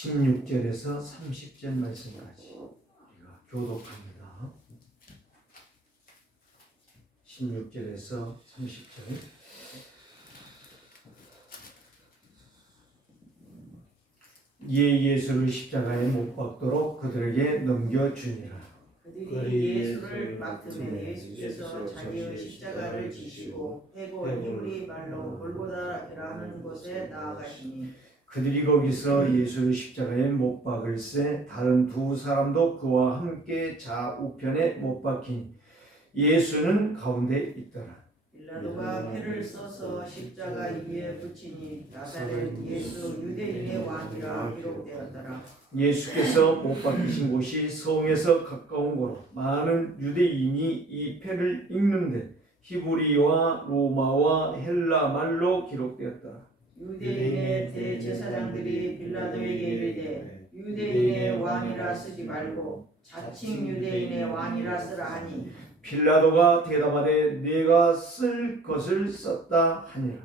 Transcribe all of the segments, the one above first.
16절에서 30절 말씀까지 우리가 교독합니다. 16절에서 30절. 이에 예수를 십자가에 못 박도록 그들에게 넘겨주니라. 그들이 예수를 맡음에 예수께서 자기의 십자가를 지시고 회고 히브리 말로 골고다라는 곳에 나아가시니 그들이 거기서 예수를 십자가에 못 박을새 다른 두 사람도 그와 함께 좌우편에 못 박힌 예수는 가운데 있더라. 빌라도가 패를 써서 십자가 위에 붙이니 나사렛 예수 유대인의 왕이라 기록되었더라. 예수께서 못 박히신 곳이 성에서 가까운 곳 많은 유대인이 이 패를 읽는데 히브리와 로마와 헬라 말로 기록되었더라. 유대인의 대제사장들이 빌라도에게 이르되 유대인의 왕이라 쓰지 말고 자칭 유대인의 왕이라 쓰라 하니 빌라도가 대답하되 내가 쓸 것을 썼다 하니라.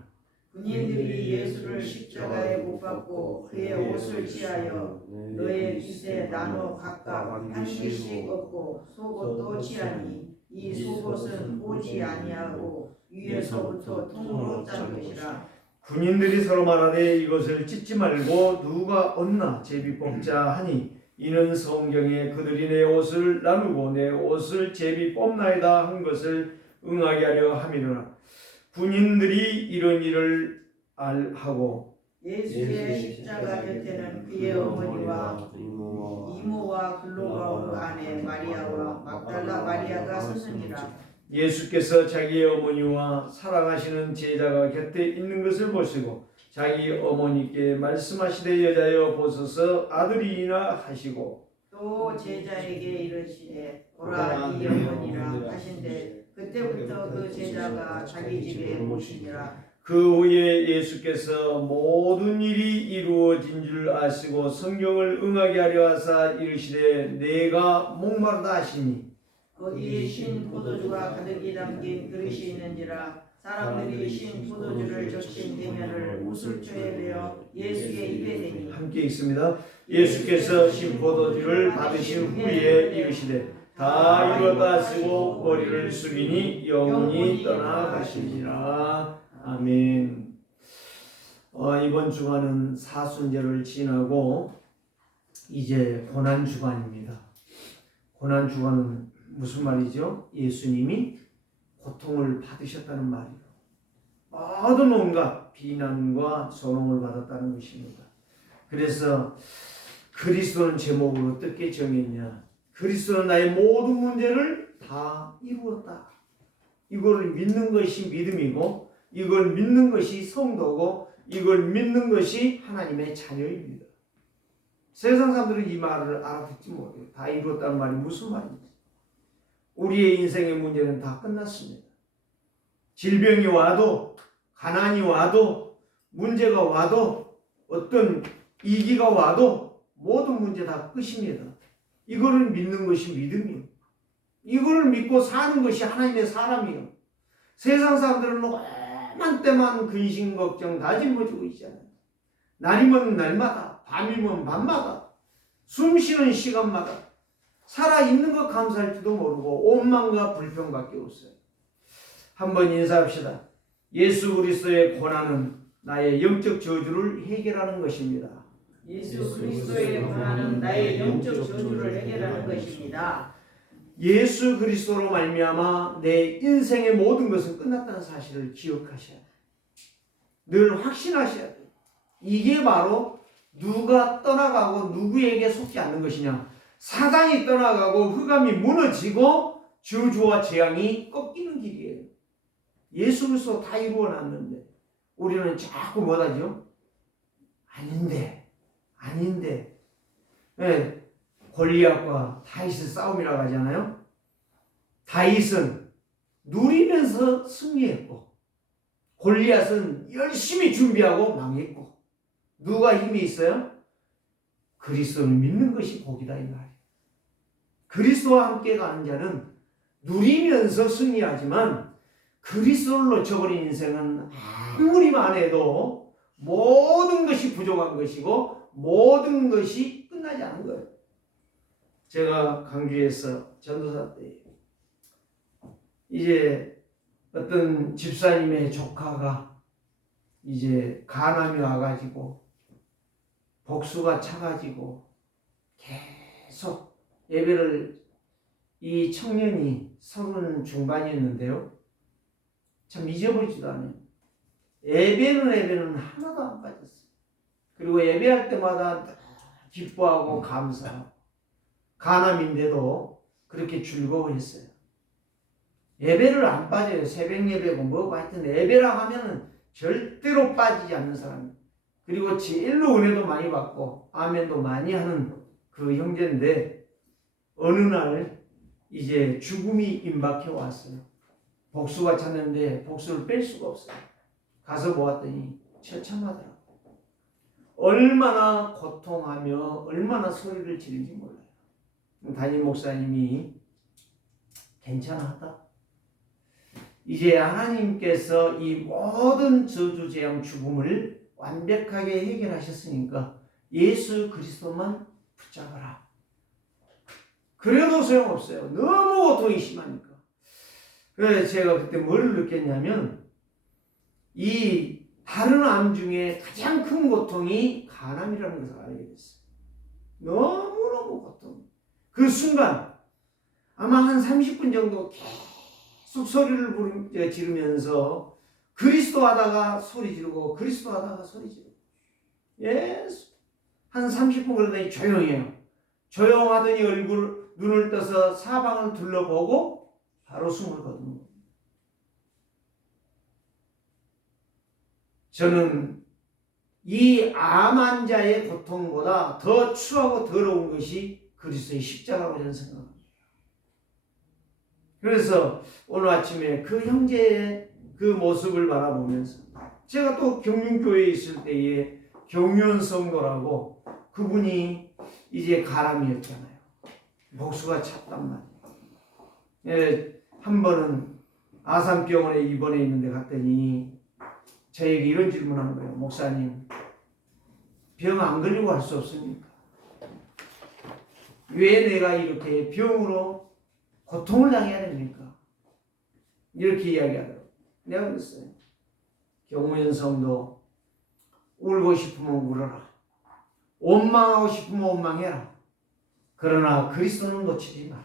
군인들이 예수를 십자가에 못 박고 그의 옷을 취하여 너의 깃에 나눠 각각 한 개씩 얻고 속옷도 취하니 이 속옷은 오지 아니하고 위에서부터 통으로 짠 것이라. 군인들이 서로 말하되 이것을 찢지 말고 누가 얻나 제비 뽑자 하니 이는 성경에 그들이 내 옷을 나누고 내 옷을 제비 뽑나이다 한 것을 응하게 하려 함이로라. 군인들이 이런 일을 하고 예수의 십자가 곁에는 그의 어머니와 이모와 글로바오 아내 마리아와 막달라 마리아가 섰으니라. 예수께서 자기의 어머니와 사랑하시는 제자가 곁에 있는 것을 보시고 자기 어머니께 말씀하시되 여자여 보소서 아들이나 하시고 또 제자에게 이르시되 보라 이 어머니라 하신대 그때부터 그 제자가 자기 집에 모시니라. 그 후에 예수께서 모든 일이 이루어진 줄 아시고 성경을 응하게 하려 하사 이르시되 내가 목마르다 하시니 거기에 신 포도주가 가득히 담긴 그릇이 있는지라. 사람들이 신 포도주를 적신 대면을 우슬초에 베어 예수의 입에 대니 함께 읽습니다. 예수께서 신 포도주를 받으신 후에 이르시되 다 이루었다 하시고 머리를 숙이니 영혼이 떠나가시니라. 아멘. 이번 주간은 사순절을 지나고 이제 고난주간입니다. 고난주간은 무슨 말이죠? 예수님이 고통을 받으셨다는 말이에요. 모든 온갖 비난과 조롱을 받았다는 것입니다. 그래서 그리스도는 제목을 어떻게 정했냐? 그리스도는 나의 모든 문제를 다 이루었다. 이걸 믿는 것이 믿음이고 이걸 믿는 것이 성도고 이걸 믿는 것이 하나님의 자녀입니다. 세상 사람들은 이 말을 알아듣지 못해요. 다 이루었다는 말이 무슨 말인지. 우리의 인생의 문제는 다 끝났습니다. 질병이 와도 가난이 와도 문제가 와도 어떤 위기가 와도 모든 문제 다 끝입니다. 이거를 믿는 것이 믿음이에요. 이거를 믿고 사는 것이 하나님의 사람이에요. 세상 사람들은 오만 때만 근심 걱정 다 짊어지고 있잖아요. 날이면 날마다 밤이면 밤마다 숨 쉬는 시간마다 살아있는 것 감사할지도 모르고 원망과 불평밖에 없어요. 한번 인사합시다. 예수 그리스도의 고난은 나의 영적 저주를 해결하는 것입니다. 예수 그리스도의 고난은 나의 영적 저주를 해결하는 것입니다. 예수 그리스도로 말미암아 내 인생의 모든 것은 끝났다는 사실을 기억하셔야 돼요. 늘 확신하셔야 돼요. 이게 바로 누가 떠나가고 누구에게 속지 않는 것이냐? 사단이 떠나가고 흑암이 무너지고 저주와 재앙이 꺾이는 길이에요. 예수 그리스도 다 이루어놨는데 우리는 자꾸 뭐하죠? 아닌데 네, 골리앗과 다윗의 싸움이라고 하잖아요. 다윗은 누리면서 승리했고 골리앗은 열심히 준비하고 망했고 누가 힘이 있어요? 그리스도를 믿는 것이 복이다 이 말이에요. 그리스도와 함께 가는 자는 누리면서 승리하지만 그리스도를 놓쳐버린 인생은 아무리 많아도 모든 것이 부족한 것이고 모든 것이 끝나지 않은 거예요. 제가 강주에서 전도사 때 이제 어떤 집사님의 조카가 이제 간암이 와가지고 복수가 차가지고 계속 예배를, 이 청년이 30 중반이었는데요. 참 잊어버리지도 않아요. 예배는 하나도 안 빠졌어요. 그리고 예배할 때마다 기뻐하고 감사하고, 간암인데도 그렇게 즐거워했어요. 예배를 안 빠져요. 새벽 예배고 뭐고 하여튼 예배라 하면은 절대로 빠지지 않는 사람이에요. 그리고 제일로 은혜도 많이 받고 아멘도 많이 하는 그 형제인데, 어느 날 이제 죽음이 임박해 왔어요. 복수가 찼는데 복수를 뺄 수가 없어요. 가서 보았더니 처참하더라고요. 얼마나 고통하며 얼마나 소리를 지르는지 몰라요. 담임 목사님이 괜찮았다. 이제 하나님께서 이 모든 저주, 재앙, 죽음을 완벽하게 해결하셨으니까 예수 그리스도만 붙잡아라. 그래도 소용없어요. 너무 고통이 심하니까. 그래서 제가 그때 뭘 느꼈냐면, 이 다른 암 중에 가장 큰 고통이 간암이라는 것을 알게 됐어요. 너무너무 고통. 그 순간 아마 한 30분 정도 계속 소리를 지르면서 그리스도 하다가 소리 지르고 그리스도 하다가 소리 지르고, 예수. 한 30분 그러더니 조용해요. 조용하더니 눈을 떠서 사방을 둘러보고 바로 숨을 거둔 거예요. 저는 이 암 환자의 고통보다 더 추하고 더러운 것이 그리스도의 십자가라고 저는 생각합니다. 그래서 오늘 아침에 그 형제의 그 모습을 바라보면서, 제가 또 경륜교회에 있을 때에 경륜 성도라고, 그분이 이제 간암이었잖아요. 복수가 찼단 말이에요. 예, 한 번은 아산병원에 입원해 있는데 갔더니 저에게 이런 질문하는 거예요. 목사님, 병 안 걸리고 할 수 없습니까? 왜 내가 이렇게 병으로 고통을 당해야 됩니까? 이렇게 이야기하더라고요. 내가 그랬어요. 경우연 성도, 울고 싶으면 울어라. 원망하고 싶으면 원망해라. 그러나 그리스도는 놓치지 마라.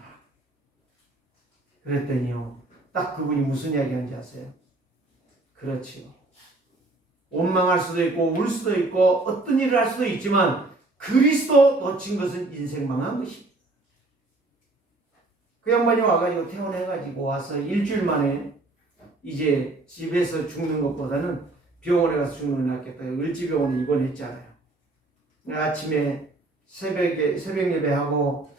그랬더니요, 딱 그분이 무슨 이야기 하는지 아세요? 그렇지요. 원망할 수도 있고 울 수도 있고 어떤 일을 할 수도 있지만 그리스도 놓친 것은 인생 망한 것입니다. 그 양반이 와가지고 퇴원해가지고 와서 일주일 만에 이제 집에서 죽는 것보다는 병원에 가서 죽는 게 낫겠다. 을지병원에 입원했잖아요. 아침에 새벽 예배하고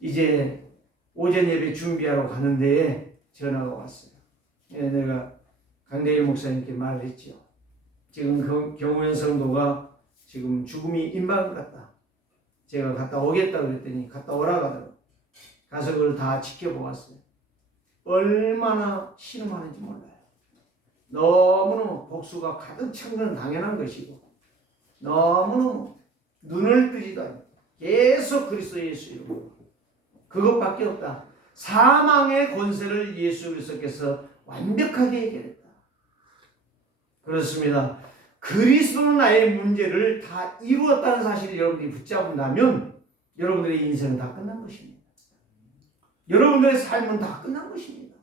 이제 오전 예배 준비하러 가는데 전화가 왔어요. 내가 강대일 목사님께 말을 했죠. 지금 경우연 성도가 지금 죽음이 임박한 것 같다. 제가 갔다 오겠다 그랬더니 갔다 오라고 하더라고요. 가서 그걸 다 지켜보았어요. 얼마나 신음하는지 몰라요. 너무너무 복수가 가득 찬 건 당연한 것이고, 너무너무 눈을 뜨지도 않고 계속 그리스도 예수 이름으로, 그것밖에 없다. 사망의 권세를 예수 그리스도께서 완벽하게 해결했다. 그렇습니다. 그리스도는 나의 문제를 다 이루었다는 사실을 여러분들이 붙잡는다면 여러분들의 인생은 다 끝난 것입니다. 여러분들의 삶은 다 끝난 것입니다.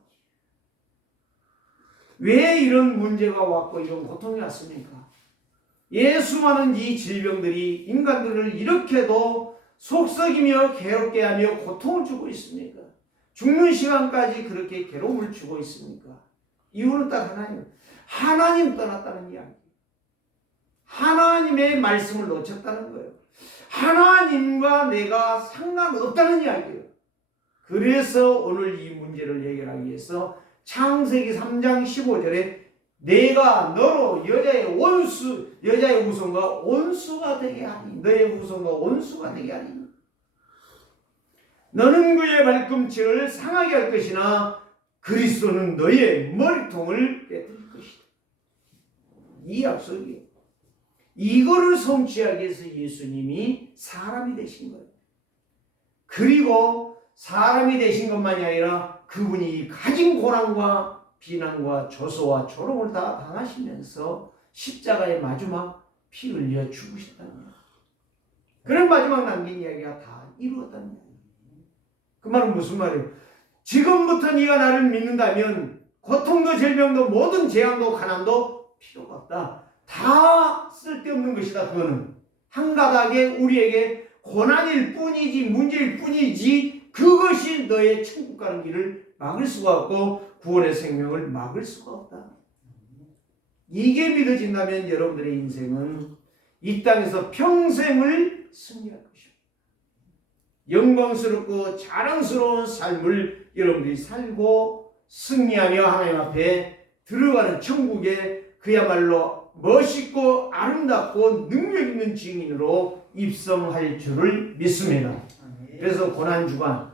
왜 이런 문제가 왔고 이런 고통이 왔습니까? 수많은 이 질병들이 인간들을 이렇게도 속썩이며 괴롭게 하며 고통을 주고 있습니까? 죽는 시간까지 그렇게 괴로움을 주고 있습니까? 이유는 딱 하나예요. 하나님 떠났다는 이야기. 하나님의 말씀을 놓쳤다는 거예요. 하나님과 내가 상관없다는 이야기예요. 그래서 오늘 이 문제를 해결하기 위해서 창세기 3장 15절에 내가 너로 여자의 후손과 원수가 되게 하니, 너의 후손과 원수가 되게 하니, 너는 그의 발꿈치를 상하게 할 것이나 그리스도는 너의 머리통을 깨뜨릴 것이다. 이 약속이에요. 이거를 성취하기 위해서 예수님이 사람이 되신 거예요. 그리고 사람이 되신 것만이 아니라 그분이 가진 고난과 비난과 조소와 조롱을 다 당하시면서 십자가의 마지막 피 흘려 죽으셨다는 거예요. 그런 마지막 남긴 이야기가 다 이루었다는 거예요. 그 말은 무슨 말이에요? 지금부터 네가 나를 믿는다면 고통도 질병도 모든 재앙도 가난도 필요가 없다. 다 쓸데없는 것이다. 그거는 한 가닥에 우리에게 고난일 뿐이지 문제일 뿐이지 그것이 너의 천국 가는 길을 막을 수가 없고 구원의 생명을 막을 수가 없다. 이게 믿어진다면 여러분들의 인생은 이 땅에서 평생을 승리할 것입니다. 영광스럽고 자랑스러운 삶을 여러분들이 살고 승리하며 하나님 앞에 들어가는 천국에 그야말로 멋있고 아름답고 능력 있는 증인으로 입성할 줄을 믿습니다. 그래서 고난주간,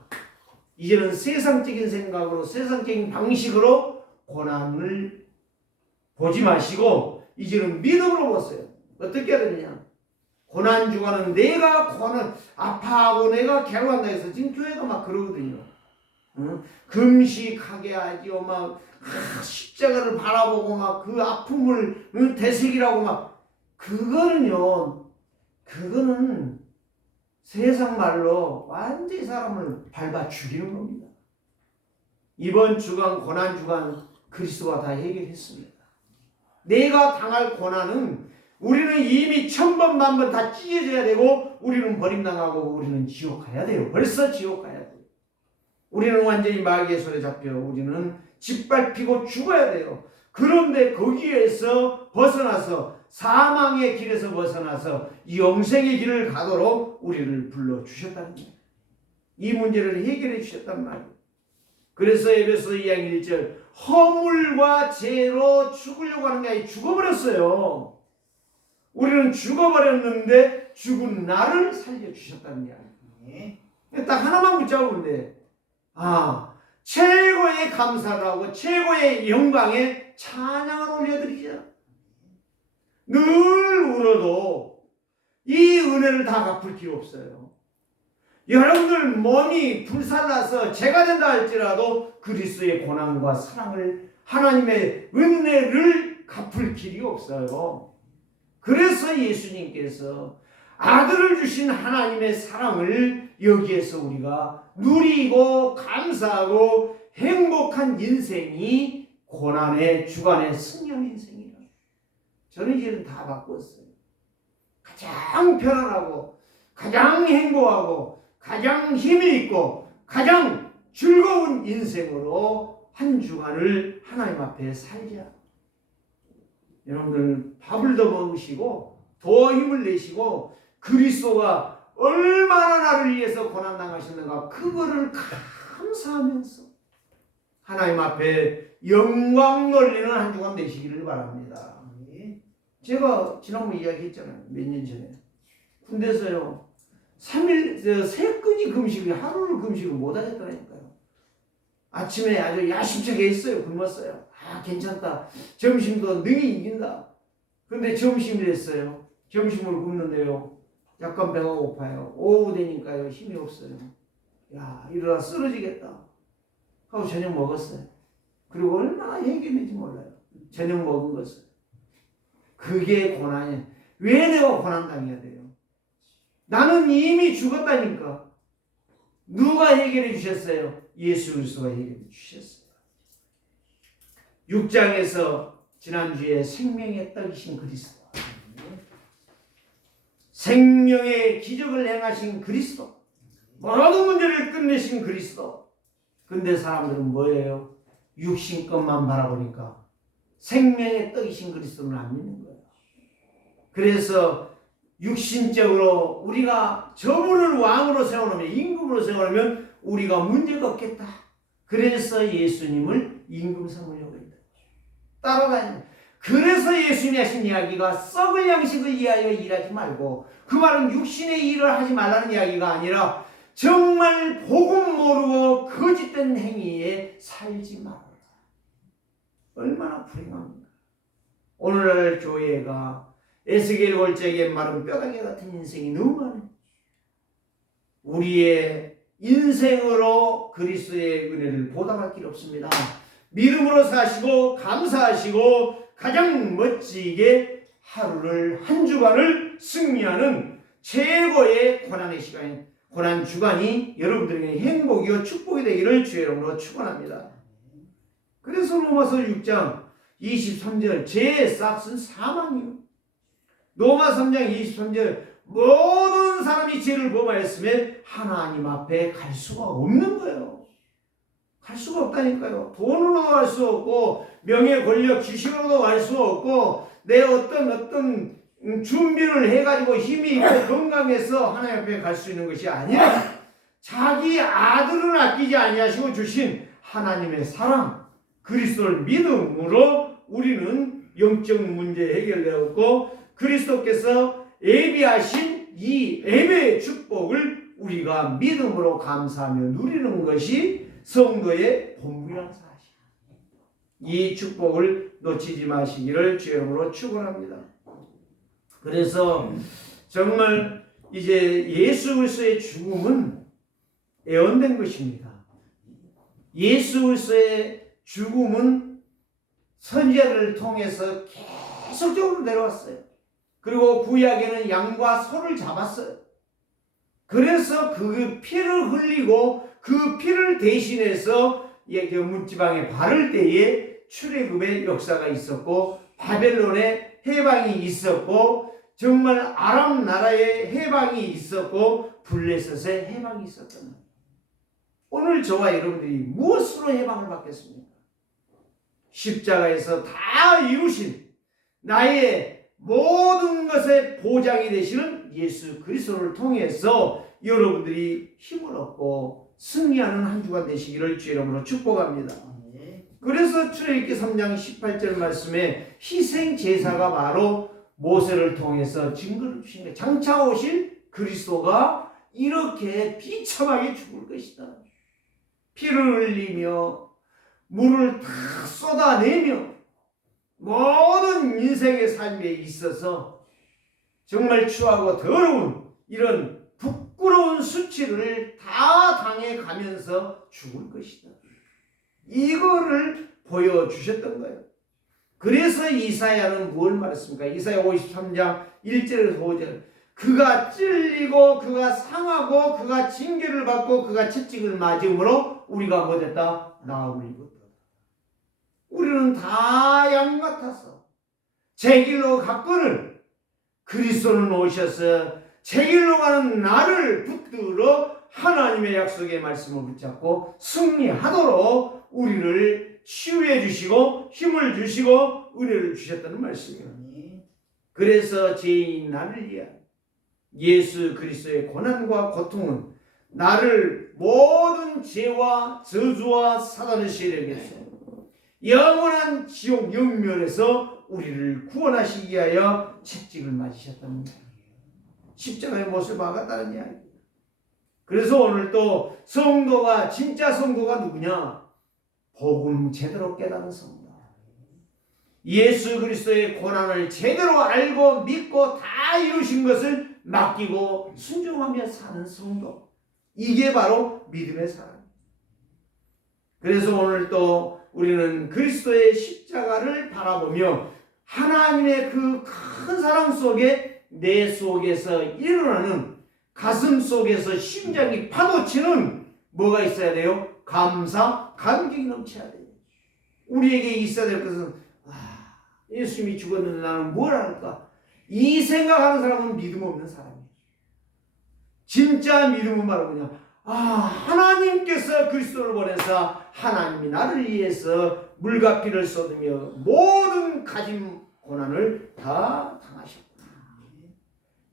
이제는 세상적인 생각으로 세상적인 방식으로 고난을 보지 마시고 이제는 믿음으로 보세요. 어떻게 해야 되느냐? 고난주간은 내가 아파하고 내가 괴로워한다 해서 지금 교회가 막 그러거든요. 금식하게 하지요. 막 십자가를 바라보고 막 그 아픔을 되새기라고 막 그거는 세상 말로 완전히 사람을 밟아 죽이는 겁니다. 이번 주간 고난주간 그리스도가 다 해결했습니다. 내가 당할 고난은 우리는 이미 1000번 만번 다 찢어져야 되고 우리는 버림당하고 우리는 지옥 가야 돼요. 벌써 지옥 가야 돼요. 우리는 완전히 마귀의 손에 잡혀 우리는 짓밟히고 죽어야 돼요. 그런데 거기에서 벗어나서 사망의 길에서 벗어나서 영생의 길을 가도록 우리를 불러주셨다는 거예요. 이 문제를 해결해 주셨단 말이에요. 그래서 에베소 2장 1절 허물과 죄로 죽으려고 하는 게 아니라 죽어버렸어요. 우리는 죽어버렸는데 죽은 나를 살려주셨다는 이야기예요. 딱 하나만 붙잡으면 돼. 최고의 감사를 하고 최고의 영광에 찬양을 올려드리자. 늘 울어도 이 은혜를 다 갚을 필요 없어요. 여러분들 몸이 불살라서 죄가 된다 할지라도 그리스도의 고난과 사랑을 하나님의 은혜를 갚을 길이 없어요. 그래서 예수님께서 아들을 주신 하나님의 사랑을 여기에서 우리가 누리고 감사하고 행복한 인생이 고난의 주간의 승리한 인생이라. 저는 이제는 다 바꿨어요. 가장 편안하고 가장 행복하고 가장 힘이 있고 가장 즐거운 인생으로 한 주간을 하나님 앞에 살자. 여러분들 밥을 더 먹으시고 더 힘을 내시고 그리스도가 얼마나 나를 위해서 고난당하셨는가 그거를 감사하면서 하나님 앞에 영광 돌리는 한 주간 되시기를 바랍니다. 제가 지난번에 이야기했잖아요. 몇 년 전에 군대에서요 3일 3끼니 금식을 하루를 금식을 못 하겠다니까요. 아침에 아주 야심차게 했어요. 굶었어요. 괜찮다. 점심도 능히 이긴다. 근데 점심을 했어요. 점심을 굶는데요. 약간 배가 고파요. 오후 되니까요. 힘이 없어요. 이러다 쓰러지겠다. 하고 저녁 먹었어요. 그리고 얼마나 해결인지 몰라요. 저녁 먹은 것을. 그게 고난이에요. 왜 내가 고난당해야 돼요? 나는 이미 죽었다니까. 누가 해결해 주셨어요? 예수 그리스도가 해결해 주셨어요. 6장에서 지난주에 생명의 떡이신 그리스도, 생명의 기적을 행하신 그리스도, 모든 문제를 끝내신 그리스도. 근데 사람들은 뭐예요? 육신 것만 바라보니까 생명의 떡이신 그리스도는 안 믿는 거예요. 그래서 육신적으로 우리가 저분을 왕으로 세워놓으면, 임금으로 세워놓으면 우리가 문제가 없겠다. 그래서 예수님을 임금 삼으려고 했다. 따라다니는. 그래서 예수님이 하신 이야기가 썩을 양식을 위하여 일하지 말고, 그 말은 육신의 일을 하지 말라는 이야기가 아니라 정말 복음 모르고 거짓된 행위에 살지 말아라. 얼마나 불행합니까? 오늘날 교회가 에스겔 골짜기에 마른 뼈다귀 같은 인생이 너무 많아요. 우리의 인생으로 그리스도의 은혜를 보답할 길 없습니다. 믿음으로 사시고 감사하시고 가장 멋지게 하루를 한 주간을 승리하는 최고의 고난의 시간, 고난 주간이 여러분들에게 행복이요 축복이 되기를 주의 이름으로 축원합니다. 그래서 로마서 6장 23절 죄의 싹은 사망이요. 로마 3장 23절 모든 사람이 죄를 범하였으면 하나님 앞에 갈 수가 없는 거예요. 갈 수가 없다니까요. 돈으로도 갈 수 없고 명예 권력 지식으로도 갈 수 없고 내 어떤 준비를 해가지고 힘이 있고 건강해서 하나님 앞에 갈 수 있는 것이 아니라 자기 아들을 아끼지 아니하시고 주신 하나님의 사랑 그리스도를 믿음으로 우리는 영적 문제 해결되었고 그리스도께서 예비하신 이 예배의 축복을 우리가 믿음으로 감사하며 누리는 것이 성도의 본분이라는 사실. 이 축복을 놓치지 마시기를 주의 이름으로 축원합니다. 그래서 정말 이제 예수 그리스도의 죽음은 예언된 것입니다. 예수 그리스도의 죽음은 선지자들을 통해서 계속적으로 내려왔어요. 그리고 구약에는 양과 소를 잡았어요. 그래서 그 피를 흘리고 그 피를 대신해서 문지방에 바를 때에 출애굽의 역사가 있었고 바벨론의 해방이 있었고 정말 아람 나라의 해방이 있었고 블레셋의 해방이 있었던 거예요. 오늘 저와 여러분들이 무엇으로 해방을 받겠습니까? 십자가에서 다 이루신 나의 모든 것의 보장이 되시는 예수 그리스도를 통해서 여러분들이 힘을 얻고 승리하는 한 주간 되시기를 주의 이름으로 축복합니다. 그래서 출애굽기 3장 18절 말씀에 희생 제사가 바로 모세를 통해서 증거를 주신 거예요. 장차 오실 그리스도가 이렇게 비참하게 죽을 것이다. 피를 흘리며 물을 다 쏟아내며 모든 인생의 삶에 있어서 정말 추하고 더러운 이런 부끄러운 수치를 다 당해가면서 죽을 것이다. 이거를 보여주셨던 거예요. 그래서 이사야는 뭘 말했습니까? 이사야 53장 1절에서 5절 그가 찔리고 그가 상하고 그가 징계를 받고 그가 채찍을 맞음으로 우리가 뭐 됐다? 나음을 입었다. 우리는 다 양 같아서 제 길로 갔거늘 그리스도는 오셔서 제 길로 가는 나를 붙들어 하나님의 약속의 말씀을 붙잡고 승리하도록 우리를 치유해 주시고 힘을 주시고 은혜를 주셨다는 말씀이에요. 그래서 죄인 나를 위한 예수 그리스도의 고난과 고통은 나를 모든 죄와 저주와 사단의 세력에서 영원한 지옥 영면에서 우리를 구원하시기 위하여 채찍을 맞으셨다는 거예요. 십자가의 못을 박았다는 이야기예요. 그래서 오늘 또 성도가 진짜 성도가 누구냐? 복음 제대로 깨닫는 성도. 예수 그리스도의 고난을 제대로 알고 믿고 다 이루신 것을 맡기고 순종하며 사는 성도. 이게 바로 믿음의 사람. 그래서 오늘 또 우리는 그리스도의 십자가를 바라보며 하나님의 그 큰 사랑 속에 내 속에서 일어나는 가슴 속에서 심장이 파도치는 뭐가 있어야 돼요? 감사, 감격이 넘쳐야 돼요. 우리에게 있어야 될 것은 예수님이 죽었는데 나는 뭘 할까? 이 생각하는 사람은 믿음 없는 사람이에요. 진짜 믿음은 바로 뭐냐? 하나님께서 그리스도를 보내사 하나님이 나를 위해서 물과 피를 쏟으며 모든 가진 고난을 다 당하셨구나.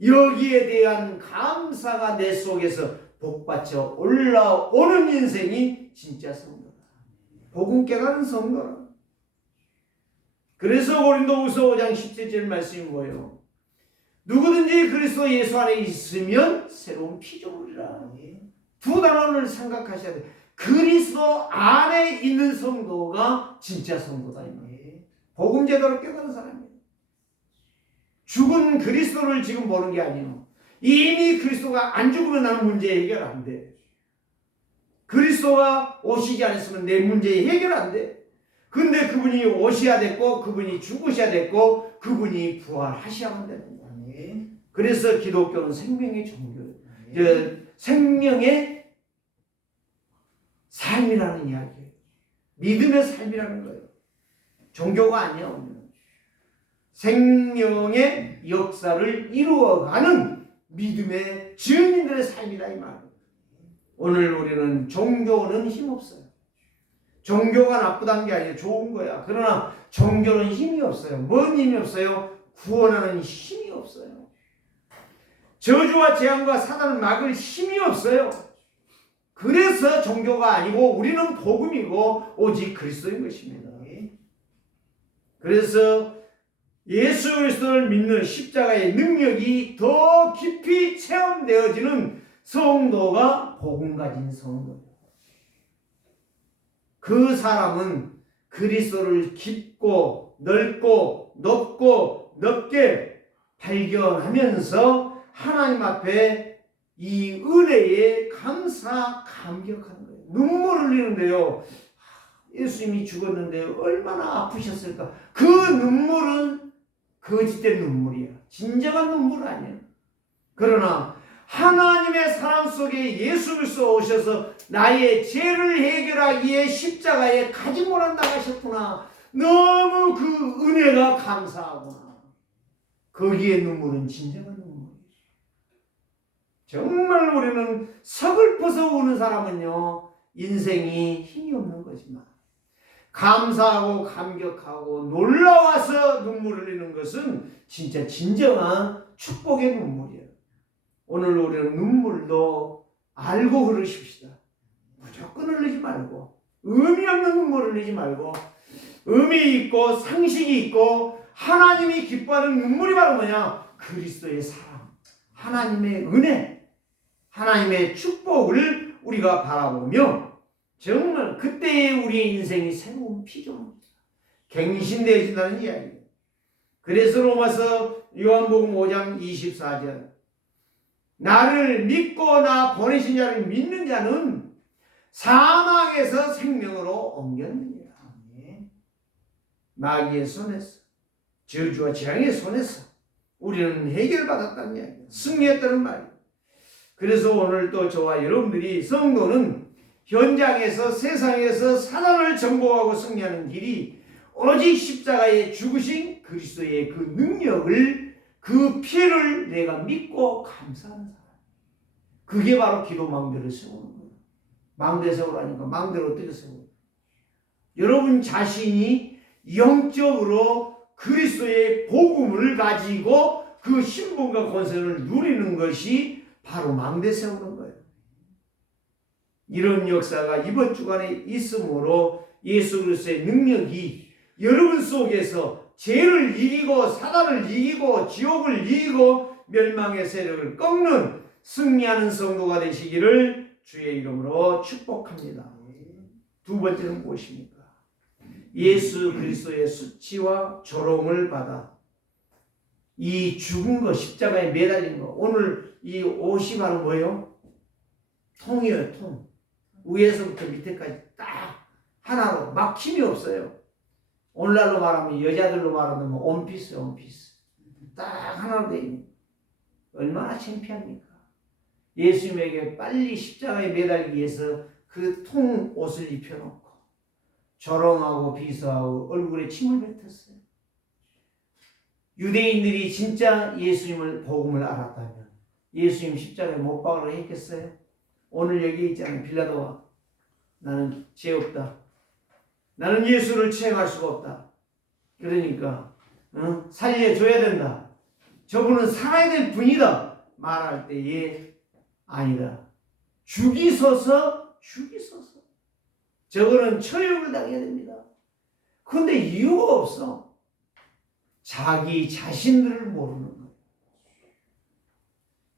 여기에 대한 감사가 내 속에서 복받쳐 올라오는 인생이 진짜 성도다. 복음 깨닫는 성도라. 그래서 고린도후서 5장 17절 말씀이 뭐예요? 누구든지 그리스도 예수 안에 있으면 새로운 피조물이라. 두 단어를 생각하셔야 돼요. 그리스도 안에 있는 성도가 진짜 성도다. 복음 제대로 깨닫는 사람이에요. 죽은 그리스도를 지금 보는 게 아니에요. 이미 그리스도가 안 죽으면 나는 문제 해결 안 돼. 그리스도가 오시지 않았으면 내 문제 해결 안 돼. 근데 그분이 오셔야 됐고, 그분이 죽으셔야 됐고, 그분이 부활하셔야만 되는 거야. 그래서 기독교는 생명의 종교예요. 생명의 삶이라는 이야기예요. 믿음의 삶이라는 거예요. 종교가 아니야. 생명의 역사를 이루어가는 믿음의 증인들의 삶이다 이 말이에요. 오늘 우리는 종교는 힘없어요. 종교가 나쁘다는 게 아니에요. 좋은 거야. 그러나 종교는 힘이 없어요. 뭔 힘이 없어요? 구원하는 힘이 없어요. 저주와 재앙과 사단을 막을 힘이 없어요. 그래서 종교가 아니고 우리는 복음이고 오직 그리스도인 것입니다. 그래서 예수 그리스도를 믿는 십자가의 능력이 더 깊이 체험되어지는 성도가 복음 가진 성도예요. 그 사람은 그리스도를 깊고 넓고 높고 넓게 발견하면서 하나님 앞에 이 은혜에 감격하는 거예요. 눈물을 흘리는데요. 예수님이 죽었는데 얼마나 아프셨을까. 그 눈물은 거짓된 눈물이야. 진정한 눈물 아니야. 그러나 하나님의 사랑 속에 예수 그리스도 오셔서 나의 죄를 해결하기 위해 십자가에 가지고나 나가셨구나. 너무 그 은혜가 감사하구나. 거기에 눈물은 진정한 눈물이에요. 정말 우리는 서글퍼서 우는 사람은요, 인생이 힘이 없는 거지만 감사하고 감격하고 놀라워서 눈물을 흘리는 것은 진짜 진정한 축복의 눈물이에요. 오늘 우리는 눈물도 알고 흐르십시다. 무조건 흘리지 말고, 의미 없는 눈물을 흘리지 말고, 의미 있고 상식이 있고 하나님이 기뻐하는 눈물이 바로 뭐냐? 그리스도의 사랑, 하나님의 은혜, 하나님의 축복을 우리가 바라보며 정말 그때의 우리의 인생이 새로운 피조물입니다. 갱신되어진다는 이야기예요. 그래서 로마서 요한복음 5장 24절, 나를 믿고 나 보내신 자를 믿는 자는 사망에서 생명으로 옮겼느니라. 마귀의 손에서, 저주와 재앙의 손에서 우리는 해결받았다는 이야기예요. 승리했다는 말이에요. 그래서 오늘 또 저와 여러분들이, 성도는 현장에서, 세상에서 사단을 정복하고 승리하는 길이 오직 십자가에 죽으신 그리스도의 그 능력을, 그 피를 내가 믿고 감사하는 사람. 그게 바로 기도 망대를 세우는 거예요. 망대 세우라니까 망대를 어떻게 세워요? 여러분 자신이 영적으로 그리스도의 복음을 가지고 그 신분과 권세를 누리는 것이 바로 망대 세우는 거예요. 이런 역사가 이번 주간에 있으므로 예수 그리스도의 능력이 여러분 속에서 죄를 이기고 사단을 이기고 지옥을 이기고 멸망의 세력을 꺾는 승리하는 성도가 되시기를 주의 이름으로 축복합니다. 두 번째는 무엇입니까? 예수 그리스도의 수치와 조롱을 받아 이 죽은 거, 십자가에 매달린 거. 오늘 이 옷이 바로 뭐예요? 통이에요, 통. 위에서부터 밑에까지 딱 하나로 막힘이 없어요. 오늘날로 말하면, 여자들로 말하면 원피스, 원피스. 딱 하나로 되어 있는. 얼마나 창피합니까? 예수님에게 빨리 십자가에 매달리기 위해서 그 통 옷을 입혀놓고 조롱하고 비서하고 얼굴에 침을 뱉었어요. 유대인들이 진짜 예수님을 복음을 알았다면 예수님 십자가에 못 박으라고 했겠어요? 오늘 여기 있잖아요. 빌라도가 나는 죄 없다. 나는 예수를 체험할 수가 없다. 그러니까 살려줘야 된다. 저분은 살아야 될 분이다. 말할 때에 아니다. 죽이소서, 죽이소서. 저거는 처형을 당해야 됩니다. 그런데 이유가 없어. 자기 자신들을 모르는 거예요.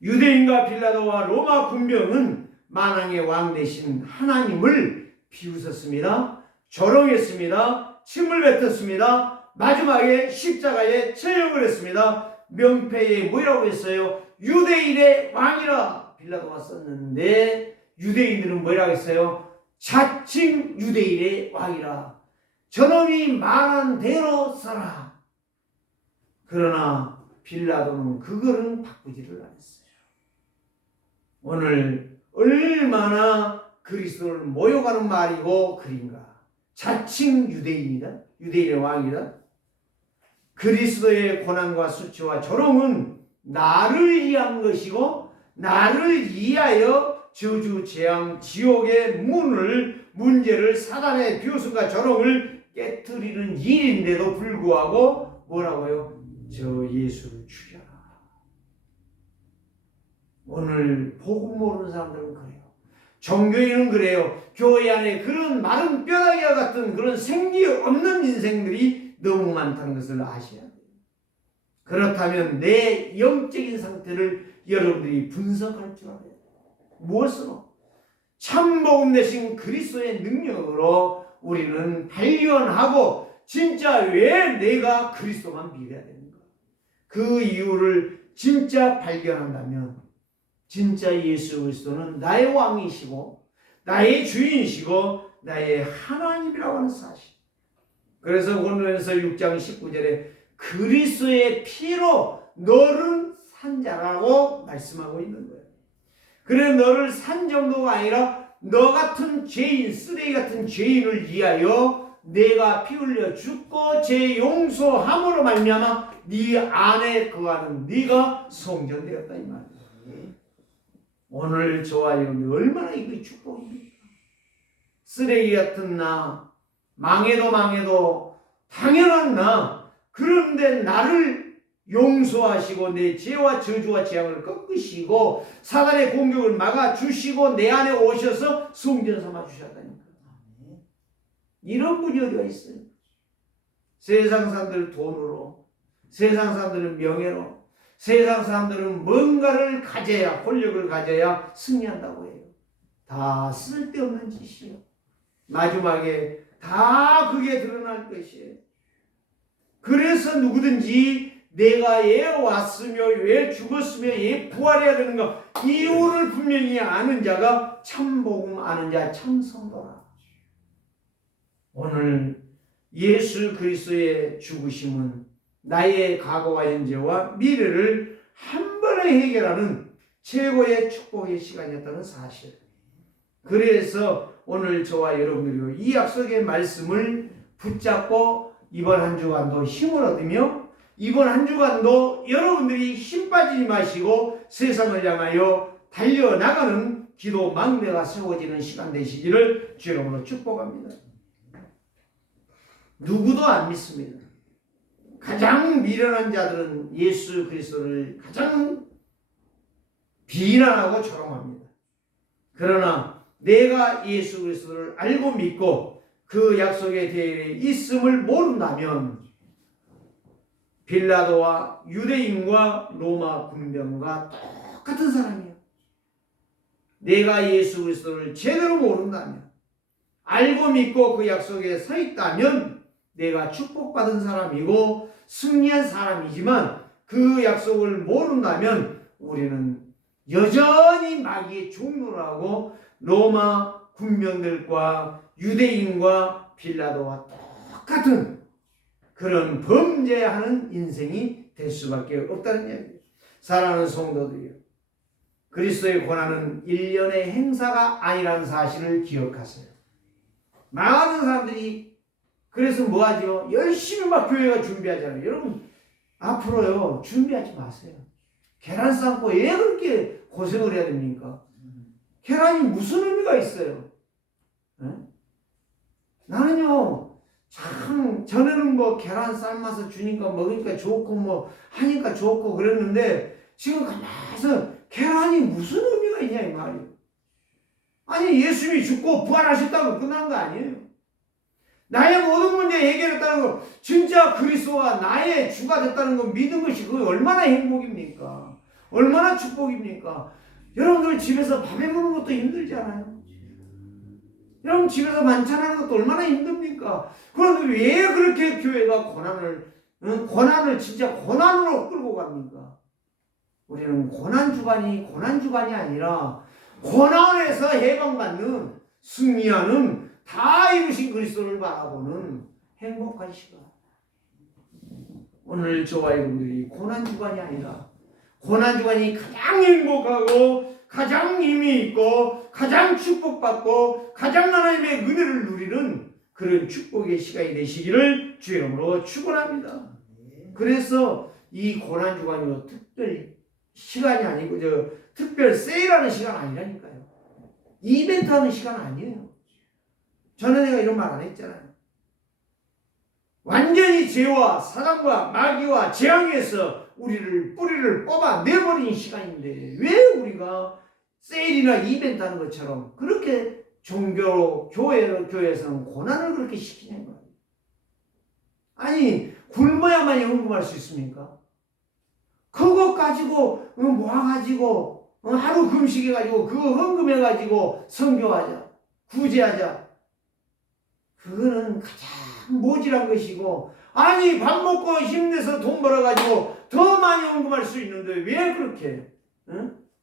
유대인과 빌라도와 로마 군병은 만왕의 왕 되신 하나님을 비웃었습니다. 조롱했습니다. 침을 뱉었습니다. 마지막에 십자가에 처형을 했습니다. 명패에 뭐라고 했어요? 유대인의 왕이라 빌라도가 썼는데 유대인들은 뭐라고 했어요? 자칭 유대인의 왕이라. 저놈이 말한 대로 써라. 그러나 빌라도는 그거는 바꾸지를 않았어요. 오늘 얼마나 그리스도를 모욕하는 말이고 글인가. 자칭 유대인이다. 유대인의 왕이다. 그리스도의 고난과 수치와 조롱은 나를 위한 것이고 나를 위하여 저주, 재앙, 지옥의 문제를 사단의 비웃음과 조롱을 깨뜨리는 일인데도 불구하고 뭐라고요? 저 예수를 죽여라. 오늘 복음 모르는 사람들은 그래요. 종교인은 그래요. 교회 안에 그런 마른 뼈다귀와 같은 그런 생기 없는 인생들이 너무 많다는 것을 아셔야 돼요. 그렇다면 내 영적인 상태를 여러분들이 분석할 줄 알아야 돼요. 무엇으로? 참복음 되신 그리스도의 능력으로 우리는 발견하고 진짜 왜 내가 그리스도만 믿어야 되는가? 그 이유를 진짜 발견한다면 진짜 예수 그리스도는 나의 왕이시고 나의 주인이시고 나의 하나님이라고 하는 사실. 그래서 고린도전서 6장 19절에 그리스도의 피로 너를 산 자라고 말씀하고 있는 거예요. 그래 너를 산 정도가 아니라 너 같은 죄인, 쓰레기 같은 죄인을 위하여 내가 피 흘려 죽고 죄 용서함으로 말미암아 네 안에 거하는 네가 성전되었다 이 말이에요. 오늘 저와 여러분이 얼마나 이거 축복입니까? 쓰레기 같은 나, 망해도 당연한 나, 그런데 나를 용서하시고 내 죄와 저주와 재앙을 꺾으시고 사단의 공격을 막아주시고 내 안에 오셔서 성전 삼아주셨다니까. 이런 분이 어디가 있어요? 세상 사람들 돈으로, 세상 사람들은 명예로, 세상 사람들은 뭔가를 가져야, 권력을 가져야 승리한다고 해요. 다 쓸데없는 짓이에요. 마지막에 다 그게 드러날 것이에요. 그래서 누구든지 내가 왜 왔으며 왜 죽었으며 왜 부활해야 되는가 이유를 분명히 아는 자가 참복음 아는 자 참성도라. 오늘 예수 그리스도의 죽으심은 나의 과거와 현재와 미래를 한 번에 해결하는 최고의 축복의 시간이었다는 사실. 그래서 오늘 저와 여러분들이 이 약속의 말씀을 붙잡고 이번 한 주간도 힘을 얻으며 이번 한 주간도 여러분들이 힘 빠지지 마시고 세상을 향하여 달려나가는 기도 망대가 세워지는 시간 되시기를 주 이름으로 축복합니다. 누구도 안 믿습니다. 가장 미련한 자들은 예수 그리스도를 가장 비난하고 조롱합니다. 그러나 내가 예수 그리스도를 알고 믿고 그 약속의 대열에 있음을 모른다면 빌라도와 유대인과 로마 군병과 똑같은 사람이에요. 내가 예수 그리스도를 제대로 모른다면 알고 믿고 그 약속에 서 있다면 내가 축복받은 사람이고 승리한 사람이지만 그 약속을 모른다면 우리는 여전히 마귀의 종노라고 로마 군병들과 유대인과 빌라도와 똑같은 그런 범죄하는 인생이 될 수밖에 없다는 이야기예요. 사랑하는 성도들이요, 그리스도의 고난은 일련의 행사가 아니라는 사실을 기억하세요. 많은 사람들이 그래서 뭐하죠? 열심히 막 교회가 준비하잖아요. 여러분 앞으로요 준비하지 마세요. 계란 삶고 왜 그렇게 고생을 해야 됩니까? 계란이 무슨 의미가 있어요? 네? 나는요 참 전에는 뭐 계란 삶아서 주니까 먹으니까 좋고 뭐 하니까 좋고 그랬는데 지금 가만해서 계란이 무슨 의미가 있냐 이 말이에요. 아니 예수님이 죽고 부활하셨다고 끝난 거 아니에요. 나의 모든 문제 해결했다는 거, 진짜 그리스도가 나의 주가 됐다는 거 믿은 것이 그게 얼마나 행복입니까? 얼마나 축복입니까? 여러분들 집에서 밥 해먹는 것도 힘들잖아요. 여러분 집에서 만찬하는 것도 얼마나 힘듭니까? 그런데 왜 그렇게 교회가 고난을 고난을 진짜 고난으로 끌고 갑니까? 우리는 고난주간이 아니라 고난에서 해방받는 승리하는 다 이루신 그리스도를 바라보는 행복한 시간. 오늘 저와 여러분들이 고난주간이 아니라 고난주간이 가장 행복하고 가장 힘이 있고 가장 축복받고 가장 하나님의 은혜를 누리는 그런 축복의 시간이 되시기를 주의 이름으로 축원합니다. 그래서 이 고난주간이 특별 시간이 아니고 특별 세일하는 시간 아니라니까요. 이벤트 하는 시간 아니에요. 전에 이런 말 안 했잖아요. 완전히 죄와 사단과 마귀와 재앙에서 뿌리를 뽑아 내버린 시간인데 왜 우리가 세일이나 이벤트 하는 것처럼 그렇게 교회에서는 고난을 그렇게 시키냐는 거예요. 아니 굶어야만 헌금할 수 있습니까? 그거 가지고 모아가지고 하루 금식해가지고 그거 헌금해가지고 선교하자 구제하자 그거는 가장 모질한 것이고 아니 밥 먹고 힘내서 돈 벌어가지고 더 많이 헌금할 수 있는데 왜 그렇게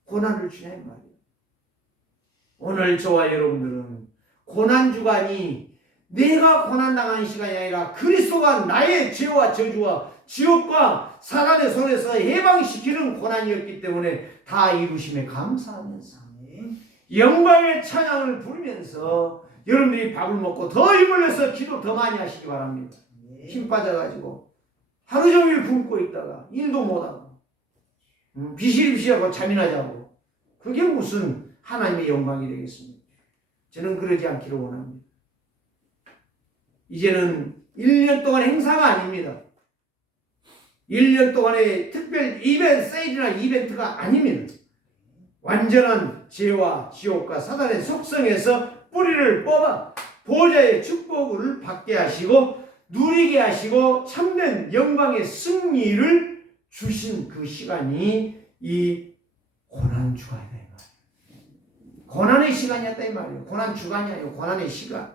고난을 주냐 이 말이에요. 오늘 저와 여러분들은 고난주간이 내가 고난당하는 시간이 아니라 그리스도가 나의 죄와 저주와 지옥과 사단의 손에서 해방시키는 고난이었기 때문에 다 이루심에 감사하면서 영광의 찬양을 부르면서 여러분들이 밥을 먹고 더 힘을 내서 기도 더 많이 하시기 바랍니다. 힘 빠져가지고 하루 종일 굶고 있다가 일도 못하고 비실비실하고 잠이나 자고 그게 무슨 하나님의 영광이 되겠습니까? 저는 그러지 않기를 원합니다. 이제는 1년 동안 행사가 아닙니다. 1년 동안의 특별 이벤트, 세일이나 이벤트가 아닙니다. 완전한 죄와 지옥과 사단의 속성에서 뿌리를 뽑아 보좌의 축복을 받게 하시고 누리게 하시고 참된 영광의 승리를 주신 그 시간이 이 고난주간이다 이 말이에요. 고난의 시간이었다 이 말이에요. 고난주간이 아니고 고난의 시간.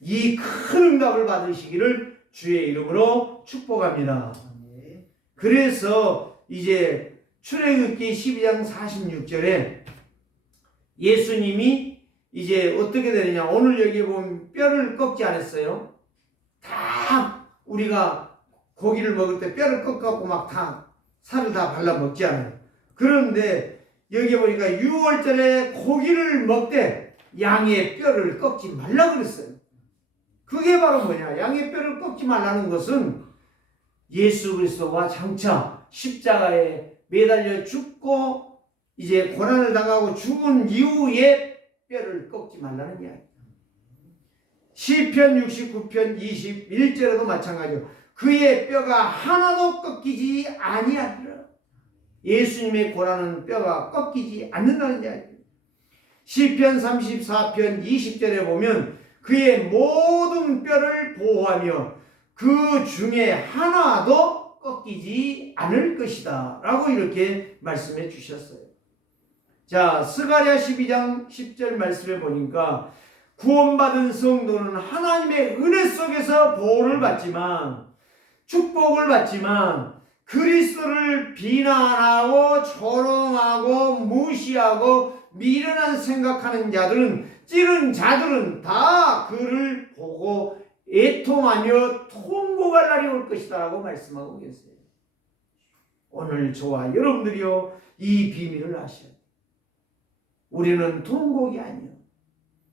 이 큰 응답을 받으시기를 주의 이름으로 축복합니다. 그래서 이제 출애굽기 12장 46절에 예수님이 이제 어떻게 되느냐. 오늘 여기 보면 뼈를 꺾지 않았어요. 다 우리가 고기를 먹을 때 뼈를 꺾고 막 다 살을 다 발라 먹지 않아요. 그런데 여기 보니까 6월절에 고기를 먹되 양의 뼈를 꺾지 말라 그랬어요. 그게 바로 뭐냐. 양의 뼈를 꺾지 말라는 것은 예수 그리스도가 장차 십자가에 매달려 죽고 이제 고난을 당하고 죽은 이후에 뼈를 꺾지 말라는 이야기입니다. 시편 69편 21절에도 마찬가지로 그의 뼈가 하나도 꺾이지 아니하리라. 예수님의 고난은 뼈가 꺾이지 않는다는 이야기입니다. 시편 34편 20절에 보면 그의 모든 뼈를 보호하며 그 중에 하나도 꺾이지 않을 것이다 라고 이렇게 말씀해 주셨어요. 자, 스가랴 12장 10절 말씀에 보니까 구원받은 성도는 하나님의 은혜 속에서 보호를 받지만 축복을 받지만 그리스도를 비난하고 조롱하고 무시하고 미련한 생각하는 자들은 찌른 자들은 다 그를 보고 애통하며 통곡할 날이 올 것이다 라고 말씀하고 계세요. 오늘 저와 여러분들이요 이 비밀을 아셔야 돼요. 우리는 통곡이 아니에요.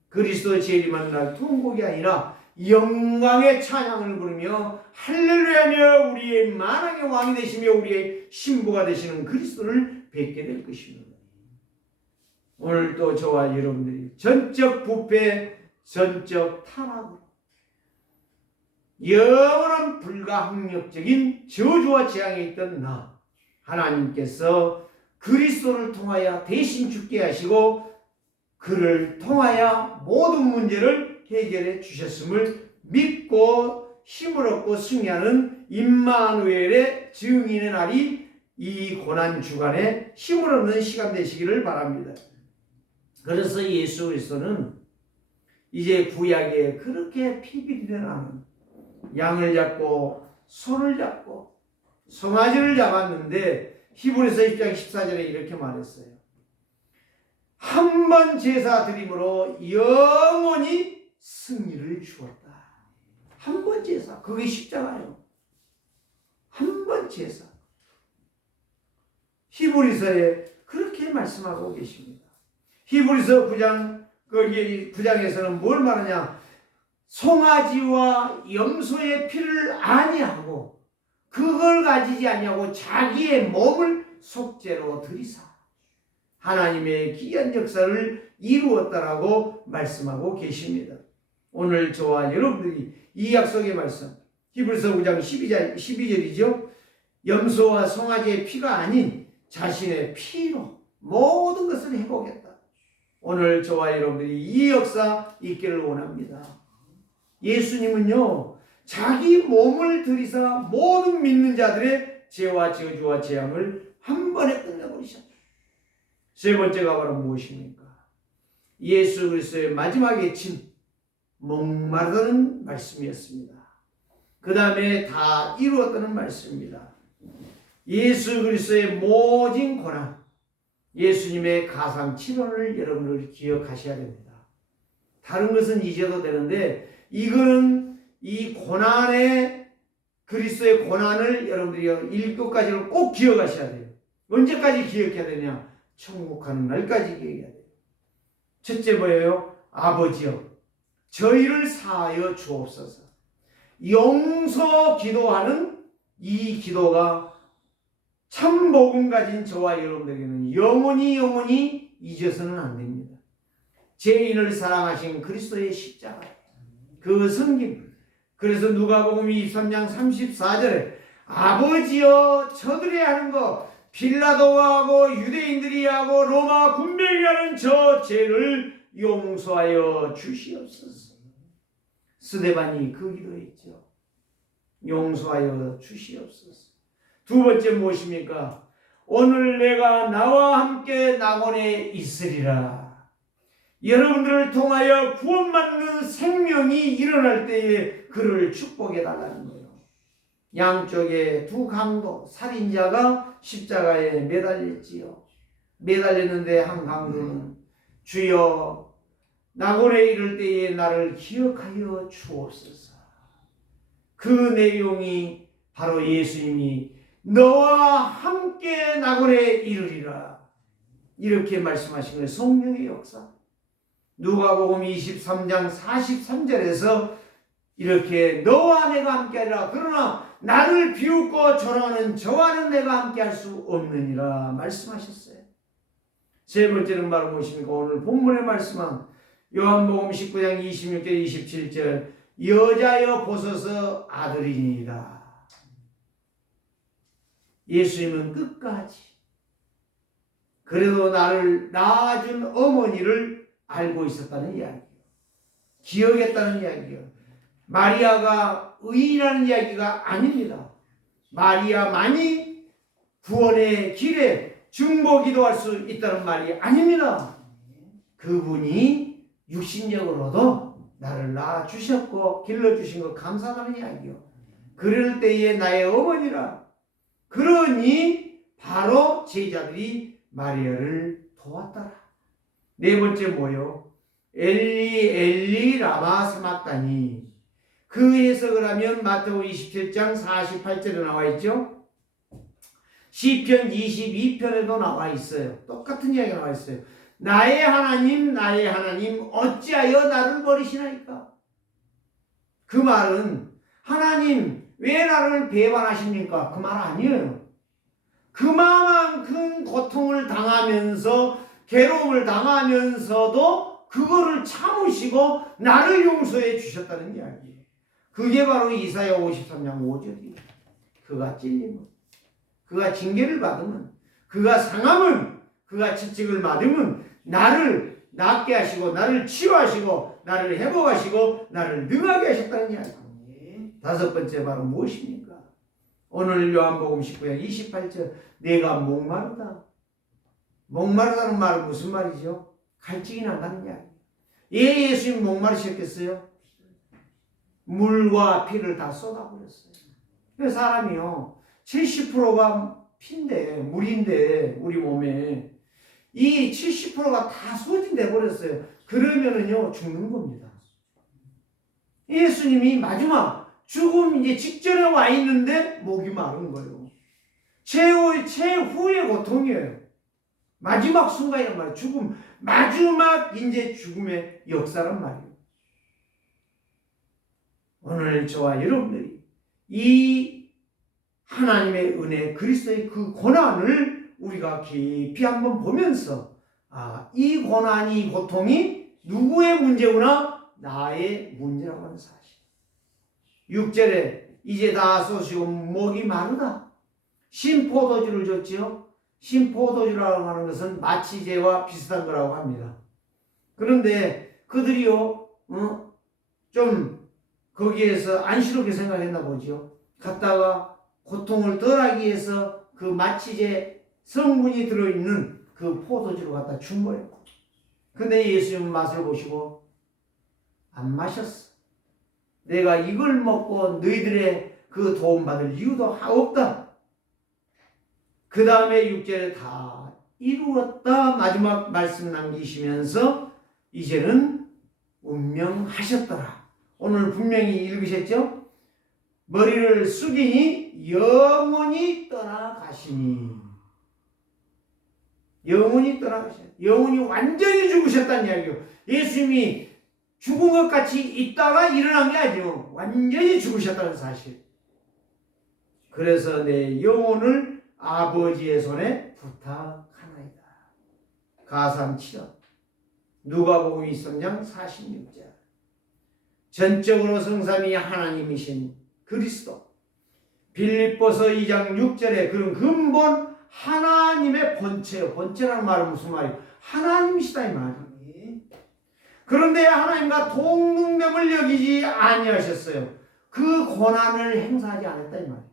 그리스도 재림하는 날 통곡이 아니라 영광의 찬양을 부르며 할렐루야며 우리의 만왕의 왕이 되시며 우리의 신부가 되시는 그리스도를 뵙게 될 것입니다. 오늘도 저와 여러분들이 전적 부패, 전적 타락으로 영원한 불가항력적인 저주와 재앙에 있던 나 하나님께서 그리스도를 통하여 대신 죽게 하시고 그를 통하여 모든 문제를 해결해 주셨음을 믿고 힘을 얻고 승리하는 임마누엘의 증인의 날이 이 고난주간에 힘을 얻는 시간 되시기를 바랍니다. 그래서 예수 그리스도는 이제 구약에 그렇게 피비린내 나는 양을 잡고 손을 잡고 송아지를 잡았는데 히브리서 1장 14절에 이렇게 말했어요. 한 번 제사 드림으로 영원히 승리를 주었다. 한 번 제사, 그게 십자가예요. 한 번 제사. 히브리서에 그렇게 말씀하고 계십니다. 히브리서 9장, 거기 9장에서는 뭘 말하냐? 송아지와 염소의 피를 아니하고 그걸 가지지 아니하고 자기의 몸을 속죄로 드리사 하나님의 귀한 역사를 이루었다라고 말씀하고 계십니다. 오늘 저와 여러분들이 이 약속의 말씀, 히브리서 9장 12절이죠. 염소와 송아지의 피가 아닌 자신의 피로 모든 것을 회복했다. 오늘 저와 여러분들이 이 역사 있기를 원합니다. 예수님은요, 자기 몸을 들이사 모든 믿는 자들의 죄와 저주와 재앙을 한 번에 끝내버리셨다. 세 번째가 바로 무엇입니까? 예수 그리스도의 마지막에 친 목마르다는 말씀이었습니다. 그 다음에 다 이루었다는 말씀입니다. 예수 그리스도의 모진 고난, 예수님의 가상 7원을 여러분들 기억하셔야 됩니다. 다른 것은 잊어도 되는데 이거는 이 고난의 그리스도의 고난을 여러분들이 7가지로 꼭 기억하셔야 돼요. 언제까지 기억해야 되냐? 천국하는 날까지 기억해야 돼요. 첫째 뭐예요? 아버지여 저희를 사하여 주옵소서. 용서 기도하는 이 기도가 참 복음 가진 저와 여러분들에게는 영원히 잊어서는 안 됩니다. 죄인을 사랑하신 그리스도의 십자가, 그 성김. 그래서 누가복음 23장 34절에 아버지여 저들이 하는 거 빌라도하고 유대인들이 하고 로마 군병이 하는 저 죄를 용서하여 주시옵소서. 스데반이 그 기도했죠. 용서하여 주시옵소서. 두 번째 무엇입니까? 오늘 내가 나와 함께 낙원에 있으리라. 여러분들을 통하여 구원받는 생명이 일어날 때에 그를 축복해 달라는 거예요. 양쪽에 두 강도 살인자가 십자가에 매달렸지요. 매달렸는데 한 강도는 주여 낙원에 이를 때에 나를 기억하여 주옵소서. 그 내용이 바로 예수님이 너와 함께 낙원에 이르리라 이렇게 말씀하신 거예요. 성령의 역사. 누가복음 23장 43절에서 이렇게 너와 내가 함께하리라. 그러나 나를 비웃고 조롱하는 저와는 내가 함께할 수 없느니라 말씀하셨어요. 세 번째는 바로 무엇입니까? 오늘 본문에 말씀한 요한복음 19장 26절 27절 여자여 보소서 아들이니이다. 예수님은 끝까지 그래도 나를 낳아준 어머니를 알고 있었다는 이야기예요. 기억했다는 이야기예요. 마리아가 의인이라는 이야기가 아닙니다. 마리아만이 구원의 길에 중보기도할 수 있다는 말이 아닙니다. 그분이 육신적으로도 나를 낳아주셨고 길러주신 것 감사하다는 이야기요. 그럴 때에 나의 어머니라. 그러니 바로 제자들이 마리아를 도왔더라. 네 번째 뭐요? 엘리 엘리 라마 사막다니. 그 해석을 하면 마태복음 27장 48절에 나와 있죠. 시편 22편에도 나와 있어요. 똑같은 이야기가 나와 있어요. 나의 하나님 어찌하여 나를 버리시나이까? 그 말은 하나님 왜 나를 배반하십니까? 그 말 아니에요. 그만큼 고통을 당하면서 괴로움을 당하면서도 그거를 참으시고 나를 용서해 주셨다는 이야기예요. 그게 바로 이사야 53장 5절이에요. 그가 찔림은, 그가 징계를 받으면, 그가 상함은, 그가 채찍을 맞으면 나를 낫게 하시고 나를 치유하시고 나를 회복하시고 나를 능하게 하셨다는 이야기입니다. 다섯 번째 바로 무엇입니까? 오늘 요한복음 19장 28절 내가 목마르다. 목마르다는 말은 무슨 말이죠? 갈증이 난다는 이야기. 예, 예수님 목마르셨겠어요? 물과 피를 다 쏟아버렸어요. 사람이요 70%가 피인데 물인데 우리 몸에 이 70%가 다 소진돼 버렸어요. 그러면은요 죽는 겁니다. 예수님이 마지막 죽음 이제 직전에 와 있는데 목이 마른 거예요. 최후의 고통이에요. 마지막 순간이란 말이에요. 죽음, 마지막 이제 죽음의 역사란 말이에요. 오늘 저와 여러분들이 이 하나님의 은혜, 그리스도의 그 고난을 우리가 깊이 한번 보면서 이 고난이, 이 고통이 누구의 문제구나? 나의 문제라고 하는 사실. 6절에 이제 다 쏘시고 목이 마르다. 신포도주를 줬지요. 신포도주라고 하는 것은 마취제와 비슷한 거라고 합니다. 그런데 그들이요, 좀 거기에서 안쓰럽게 생각했나 보죠. 갔다가 고통을 덜하기 위해서 그 마취제 성분이 들어있는 그 포도주를 갖다 준 거예요. 근데 예수님은 맛을 보시고 안 마셨어. 내가 이걸 먹고 너희들의 그 도움받을 이유도 없다. 그 다음에 6절에 다 이루었다 마지막 말씀 남기시면서 이제는 운명하셨더라. 오늘 분명히 읽으셨죠? 머리를 숙이니 영원히 떠나가시니. 영원히 떠나가시니. 영원히 완전히 죽으셨다는 이야기요. 예수님이 죽은 것 같이 있다가 일어난 게 아니죠. 완전히 죽으셨다는 사실. 그래서 내 영혼을 아버지의 손에 부탁하나이다. 가상 7절. 누가복음 23장 46절. 전적으로 성삼위 하나님이신 그리스도. 빌립보서 2장 6절에 그런 근본 하나님의 본체요. 본체라는 말은 무슨 말이에요? 하나님이시다 이 말이에요. 그런데 하나님과 동등됨을 여기지 아니하셨어요. 그 고난을 행사하지 않았다 이 말이에요.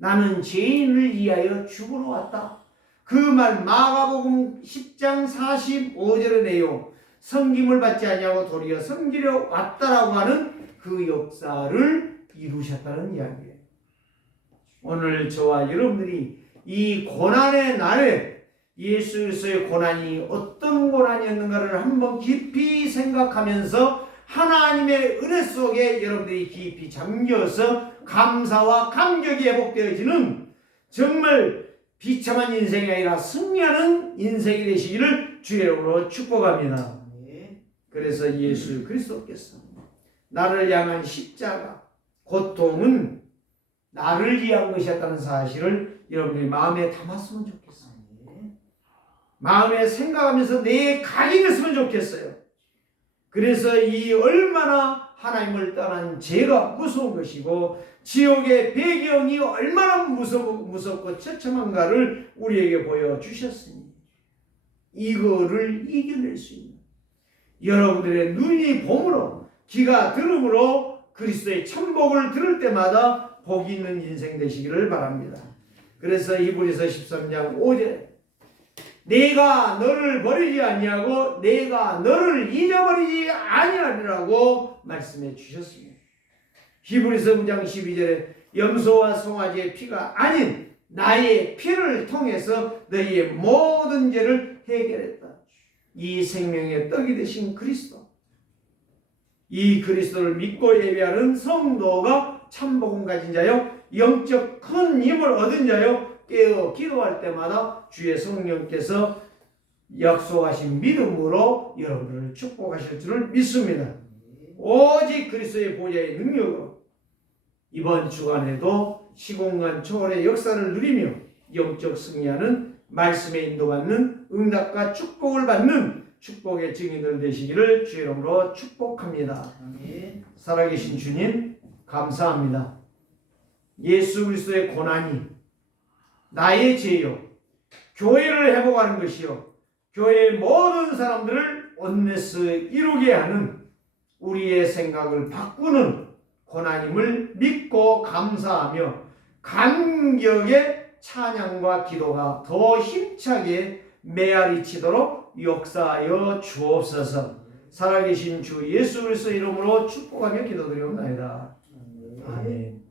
나는 죄인을 위하여 죽으러 왔다. 그 말 마가복음 10장 45절의 내용, 섬김을 받지 아니하고 도리어 섬기려 왔다라고 하는 그 역사를 이루셨다는 이야기예요. 오늘 저와 여러분들이 이 고난의 날에 예수 그리스도의 고난이 어떤 고난이었는가를 한번 깊이 생각하면서 하나님의 은혜 속에 여러분들이 깊이 잠겨서 감사와 감격이 회복되어지는 정말 비참한 인생이 아니라 승리하는 인생이 되시기를 주의 이름으로 축복합니다. 그래서 예수 그리스도께서 나를 향한 십자가 고통은 나를 위한 것이었다는 사실을 여러분들이 마음에 담았으면 좋겠어요. 마음에 생각하면서 내에 각인했으면 좋겠어요. 그래서 이 얼마나 하나님을 떠난 죄가 무서운 것이고 지옥의 배경이 얼마나 무섭고 처참한가를 우리에게 보여주셨으니 이거를 이겨낼 수 있는 여러분들의 눈이 봄으로 귀가 들음으로 그리스도의 천복을 들을 때마다 복이 있는 인생 되시기를 바랍니다. 그래서 히브리서 13장 5절에 내가 너를 버리지 아니하고 내가 너를 잊어버리지 아니하리라고 말씀해 주셨습니다. 히브리서 9장 12절에 염소와 송아지의 피가 아닌 나의 피를 통해서 너희의 모든 죄를 해결했다. 이 생명의 떡이 되신 그리스도, 이 그리스도를 믿고 예배하는 성도가 참복음 가진 자요, 영적 큰 힘을 얻은 자요, 깨어 기도할 때마다 주의 성령께서 약속하신 믿음으로 여러분들을 축복하실 줄을 믿습니다. 오직 그리스도의 보좌의 능력으로 이번 주간에도 시공간 초월의 역사를 누리며 영적 승리하는 말씀에 인도받는 응답과 축복을 받는 축복의 증인들 되시기를 주의 이름으로 축복합니다. 아멘. 살아계신 주님 감사합니다. 예수 그리스도의 고난이 나의 죄요, 교회를 회복하는 것이요, 교회의 모든 사람들을 온네스 이루게 하는 우리의 생각을 바꾸는 고난임을 믿고 감사하며 감격의 찬양과 기도가 더 힘차게 메아리치도록 역사하여 주옵소서. 살아계신 주 예수 그리스도 이름으로 축복하며 기도드리옵나이다. 아멘.